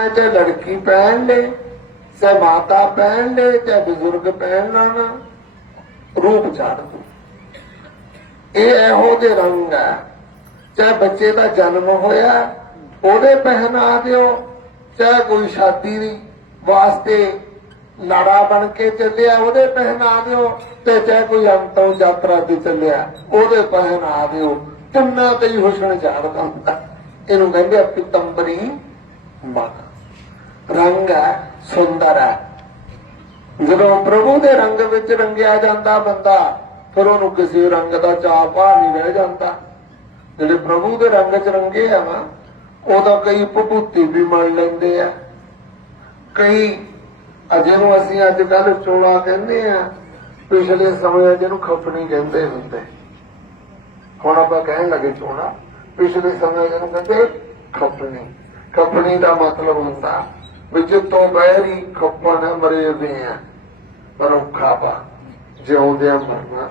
ਪਹਿਨਣਾ ਚਾਹੇ ਲੜਕੀ ਪਹਿਨ ਲੈ, ਚਾਹੇ ਮਾਤਾ ਪਹਿਨ ਲੈ, ਚਾਹੇ ਬਜ਼ੁਰਗ ਪਹਿਨ ਨਾ, ਰੂਪ ਚਾੜ ਦੂ। ਇਹ ਇਹੋ ਜਿਹੇ ਰੰਗ ਹੈ। ਚਾਹੇ ਬੱਚੇ ਦਾ ਜਨਮ ਹੋਇਆ, ਉਹਦੇ ਪਹਿਨਾ ਦਿਓ, ਚਾਹੇ ਕੋਈ ਸ਼ਾਦੀ ਦੀ ਵਾਸਤੇ ਲਾੜਾ ਬਣ ਕੇ ਚੱਲਿਆ, ਉਹਦੇ ਪਹਿਨਾ ਦਿਓ, ਤੇ ਚਾਹੇ ਕੋਈ ਅੰਤੋਂ ਯਾਤਰਾ ਤੇ ਚੱਲਿਆ, ਉਹਦੇ ਪਹਿਨਾ ਦਿਓ। ਤਿੰਨਾਂ ਤੇ ਹੀ ਹੁਸਨ ਝਾੜਦਾ ਹੁੰਦਾ। ਇਹਨੂੰ ਕਹਿੰਦੇ ਆ ਪਿਤੰਬਰੀ ਮਨ ਰੰਗ ਹੈ, ਸੁੰਦਰ ਹੈ। ਜਦੋਂ ਪ੍ਰਭੂ ਦੇ ਰੰਗ ਵਿੱਚ ਰੰਗਿਆ ਜਾਂਦਾ ਬੰਦਾ, ਫਿਰ ਉਹਨੂੰ ਕਿਸੇ ਰੰਗ ਦਾ ਚਾਅ ਪਾ ਨਹੀਂ ਰਹਿ ਜਾਂਦਾ। ਜਿਹੜੇ ਪ੍ਰਭੂ ਦੇ ਰੰਗ 'ਚ ਰੰਗੇ ਆ ਨਾ, ਉਹਦਾ ਕਈ ਭਭੂਤੀ ਵੀ ਮੰਨ ਲੈਂਦੇ ਆ। ਕਈ ਅਜੇ ਅਸੀਂ ਅੱਜ ਕੱਲ ਚੋਲਾ ਕਹਿੰਦੇ ਆ, ਪਿਛਲੇ ਸਮੇਂ ਜਿਹਨੂੰ ਇਹਨੂੰ ਖੱਪਣੀ ਕਹਿੰਦੇ ਹੁੰਦੇ। ਹੁਣ ਆਪਾਂ ਕਹਿਣ ਲੱਗੇ ਚੋਲਾ, ਪਿਛਲੇ ਸਮੇਂ 'ਚ ਇਹਨੂੰ ਕਹਿੰਦੇ ਖੱਪਣੀ ਖੱਪਣੀ ਦਾ ਮਤਲਬ ਹੁੰਦਾ ਵੀ ਜਿੱਤੋਂ ਬਹਿਰੀ ਖੱਪਣ ਮਰੇ ਦੇ ਆ ਪਰ ਔਖਾ ਵਾ, ਜਿਉਂਦਿਆਂ ਮਰਨਾ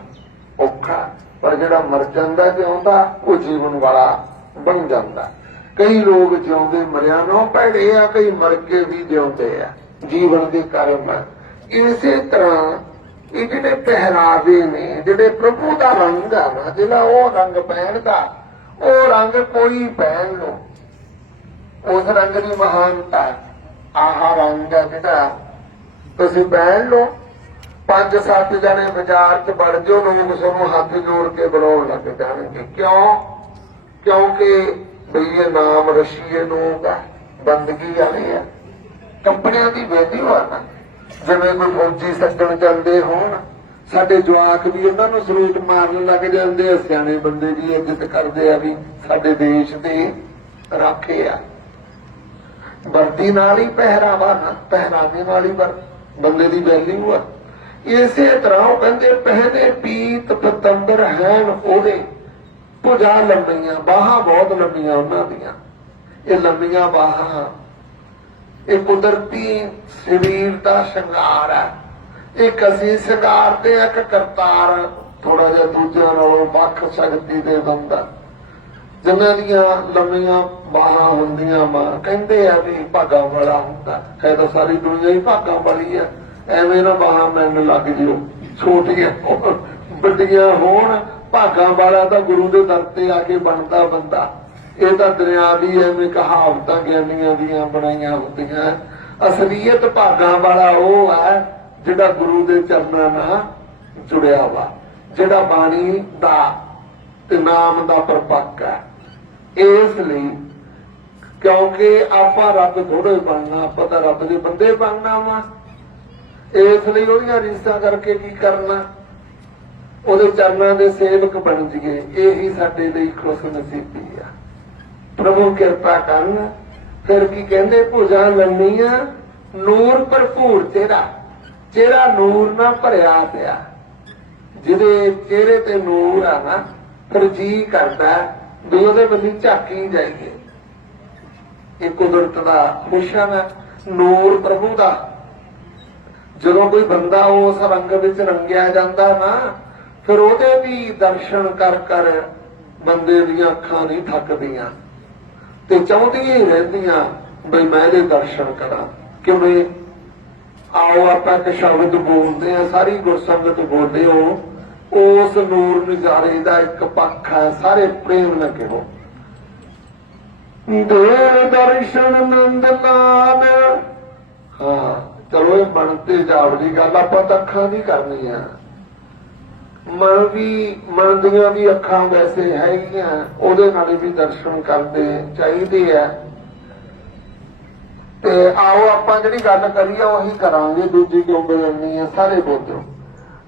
ਔਖਾ। ਪਰ ਜਿਹੜਾ ਮਰ ਜਾਂਦਾ, ਜਿਉਂਦਾ, ਉਹ ਜੀਵਨ ਵਾਲਾ ਬਣ ਜਾਂਦਾ। ਕਈ ਲੋਕ ਜਿਉਂਦੇ ਮਰਿਆ ਨਾ ਭੈੜੇ ਆ, ਕਈ ਮਰ ਕੇ ਵੀ ਜਿਉਂਦੇ ਆ। ਜੀਵਨ ਦੇ ਕਾਰਨ ਇਸੇ ਤਰ੍ਹਾਂ ਇਹ ਜਿਹੜੇ ਪਹਿਰਾਵੇ ਨੇ, ਜਿਹੜੇ ਪ੍ਰਭੂ ਦਾ ਰੰਗ ਆ ਨਾ, ਜਿਹੜਾ ਉਹ ਰੰਗ ਪਹਿਨਦਾ ਉਹ ਰੰਗ ਕੋਈ ਪਹਿਨ ਲੋ ਉਸ ਰੰਗ ਦੀ ਮਹਾਨਤਾ ਆਹ ਰੰਗ ਹੈ ਜਿਹੜਾ। ਤੁਸੀਂ ਪਹਿਨ ਲੋ ਪੰਜ ਸੱਤ ਜਣੇ ਬਾਜ਼ਾਰ 'ਚ ਵੜ ਜਾਓ ਲੋਕ ਤੁਹਾਨੂੰ ਹੱਥ ਜੋੜ ਕੇ ਬਣਾਉਣ ਲੱਗ ਜਾਣਗੇ। ਕਿਉਂ? ਕਿਉਂਕਿ ਬਈ ਇਹ ਨਾਮ ਰਸ਼ੀਏ ਨੂੰ ਦਾ ਬੰਦਗੀ ਵਾਲੇ ਆ। ਕੰਪਨੀਆਂ ਦੀ ਵੈਲਿਊ ਆ ਨਾ। ਜਿਵੇਂ ਕੋਈ ਫੌਜੀ ਸੱਜਣ ਚੱਲਦੇ ਹੋਣ, ਸਾਡੇ ਜਵਾਕ ਵੀ ਉਹਨਾਂ ਨੂੰ ਸਲੂਟ ਮਾਰਨ ਲੱਗ ਜਾਂਦੇ ਆ। ਸਿਆਣੇ ਬੰਦੇ ਵੀ ਇੱਜ਼ਤ ਕਰਦੇ ਆ ਵੀ ਸਾਡੇ ਦੇਸ਼ ਦੇ ਰਾਖੇ ਆ। ਵਰਦੀ ਨਾਲ ਹੀ ਪਹਿਰਾਵਾ ਨਾ, ਪਹਿਰਾਵੇ ਨਾਲ ਹੀ ਬੰਦੇ ਦੀ ਵੈਲਿਊ ਆ। ਇਸੇ ਤਰ੍ਹਾਂ ਉਹ ਕਹਿੰਦੇ, ਪਹਿਨੇ ਪੀਤ ਪਤੰਦਰ ਹੈਨ ਉਹਦੇ। ਭੁਜਾ ਲੰਮੀਆਂ, ਬਾਹਾਂ ਬਹੁਤ ਲੰਮੀਆਂ ਉਹਨਾਂ ਦੀਆਂ। ਇਹ ਲੰਮੀਆਂ ਬਾਹਾਂ ਇਹ ਕੁਦਰਤੀ ਸਰੀਰ ਦਾ ਸ਼ਿੰਗਾਰ ਹੈ ਇੱਕ ਅਸੀਂ ਸ਼ਿੰਗਾਰਦੇ ਆ ਇੱਕ ਕਰਤਾਰ ਥੋੜਾ ਜਿਹਾ ਦੂਜਿਆਂ ਨਾਲੋਂ ਵੱਖ ਸ਼ਕਤੀ ਦੇ ਬੰਦਾ। ਜਿਨ੍ਹਾਂ ਦੀਆਂ ਲੰਮੀਆਂ ਬਾਹਾਂ ਹੁੰਦੀਆਂ ਮਾਂ ਕਹਿੰਦੇ ਆ ਵੀ ਭਾਗਾਂ ਵਾਲਾ ਹੁੰਦਾ। ਹੈ ਤਾਂ ਸਾਰੀ ਦੁਨੀਆ ਹੀ ਭਾਗਾਂ ਵਾਲੀ ਆ। ਐਵੇਂ ਨਾ ਬਾਹਾਂ ਮੈਨੂੰ ਲੱਗ ਜਿਓ। ਛੋਟੀਆਂ ਵੱਡੀਆਂ ਹੋਣ, ਭਾਗਾਂ ਵਾਲਾ ਤਾਂ ਗੁਰੂ ਦੇ ਦਰ ਤੇ ਆ ਕੇ ਬਣਦਾ ਬੰਦਾ। ਇਹ ਤਾਂ ਦਰਿਆ ਦੀ ਐਵੇਂ ਕਹਾਵਤਾਂ ਗਿਆਨੀਆਂ ਦੀਆਂ ਬਣਾਈਆਂ ਹੁੰਦੀਆਂ। ਅਸਲੀਅਤ ਭਾਗਾਂ ਵਾਲਾ ਉਹ ਹੈ ਜਿਹੜਾ ਗੁਰੂ ਦੇ ਚਰਨਾਂ ਨਾਲ ਜੁੜਿਆ ਵਾ, ਜਿਹੜਾ ਬਾਣੀ ਦਾ ਤੇ ਨਾਮ ਦਾ ਪਰਪੱਕ ਹੈ ਇਸ ਲਈ ਕਿਉਂਕਿ ਆਪਾਂ ਰੱਬ ਥੋੜੇ ਬਣਨਾ, ਆਪਾਂ ਤਾਂ ਰੱਬ ਦੇ ਬੰਦੇ ਬਣਨਾ ਵਾ। ਇਸ ਲਈ ਉਹਦੀਆਂ ਰੀਸਾਂ ਕਰਕੇ ਕੀ ਕਰਨਾ? ਉਹਦੇ ਚਰਨਾਂ ਦੇ ਸੇਵਕ ਬਣ ਜੀਏ ਇਹੀ ਸਾਡੇ ਲਈ ਖੁਸ਼ ਨਸੀਬੀ ਆ। ਪ੍ਰਭੂ ਕਿਰਪਾ ਕਰਨ। ਫਿਰ ਕੀ ਕਹਿੰਦੇ? ਭੁਜਾ ਲੰਮੀਆਂ, ਨੂਰ ਭਰਪੂਰ ਤੇਰਾ। ਚਿਹਰਾ ਨੂਰ ਨਾਲ ਭਰਿਆ ਪਿਆ, ਜਿਹਦੇ ਚਿਹਰੇ ਤੇ ਨੂਰ ਆ ਨਾ, ਫਿਰ ਜੀ ਕਰਦਾ। ਵੀ ਉਹਦੇ ਵੱਲ ਝਾਕੀ ਜਾਈਏ। ਇਹ ਕੁਦਰਤ ਦਾ ਹੁਸ਼ਨ ਨੂਰ ਪ੍ਰਭੂ ਦਾ। ਜਦੋਂ ਕੋਈ ਬੰਦਾ ਉਸ ਰੰਗ ਵਿੱਚ ਰੰਗਿਆ ਜਾਂਦਾ ਨਾ, ਫਿਰ ਉਹਦੇ ਵੀ ਦਰਸ਼ਨ ਕਰ ਕਰ ਬੰਦੇ ਦੀਆਂ ਅੱਖਾਂ ਨਹੀਂ ਥੱਕਦੀਆਂ। ਤੇ ਚਾਹੁੰਦੀਆਂ ਹੀ ਰਹਿੰਦੀਆਂ, ਬਈ ਮੈਂ ਇਹਦੇ ਦਰਸ਼ਨ ਕਰਾਂ। ਕਿਵੇਂ? ਆਓ ਆਪਾਂ ਇੱਕ ਸ਼ਬਦ ਬੋਲਦੇ ਆ ਸਾਰੀ ਗੁਰਸੰਗਤ ਬੋਲਿਓ। ਉਸ ਨੂਰ ਨਜ਼ਾਰੇ ਦਾ ਇੱਕ ਪੱਖ ਹੈ, ਸਾਰੇ ਪ੍ਰੇਮ ਨਾਲ ਕਹੋ। ਦੇ ਦਰਸ਼ਨ ਨੰਦ ਲਾਲ ਹਾਂ, ਚਲੋ ਇਹ ਬਣਤੇ ਜਾਵੜੀ ਗੱਲ, ਆਪਾਂ ਤਾਂ ਅੱਖਾਂ ਦੀ ਕਰਨੀ ਆ। ਮਨ ਵੀ, ਮਨ ਦੀਆਂ ਵੀ ਅੱਖਾਂ ਵੈਸੇ ਹੈਗੀਆਂ, ਉਹਦੇ ਨਾਲ ਵੀ ਦਰਸ਼ਨ ਕਰਦੇ ਚਾਹੀਦੇ ਆ। ਤੇ ਆਓ ਆਪਾਂ ਜਿਹੜੀ ਗੱਲ ਕਰੀਏ, ਉਹੀ ਕਰਾਂਗੇ, ਦੂਜੀ ਕਿਉਂ ਬਦਲਣੀ ਆ, ਸਾਰੇ ਬੋਲੋ।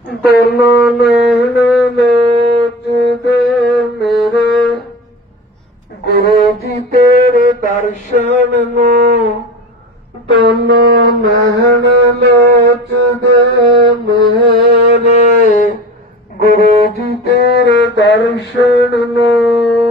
ਦੋਨੋਂ ਨੈਣ ਨੋਚਦੇ ਮੇਰੇ। ਗੁਰੂ ਜੀ ਤੇਰੇ ਦਰਸ਼ਨ ਨੂੰ ਦੋਨੋਂ ਨੈਣ ਲੋਚਦੇ ਮੇਰੇ। ਗੁਰੂ ਜੀ ਤੇਰੇ ਦਰਸ਼ਨ ਨੂੰ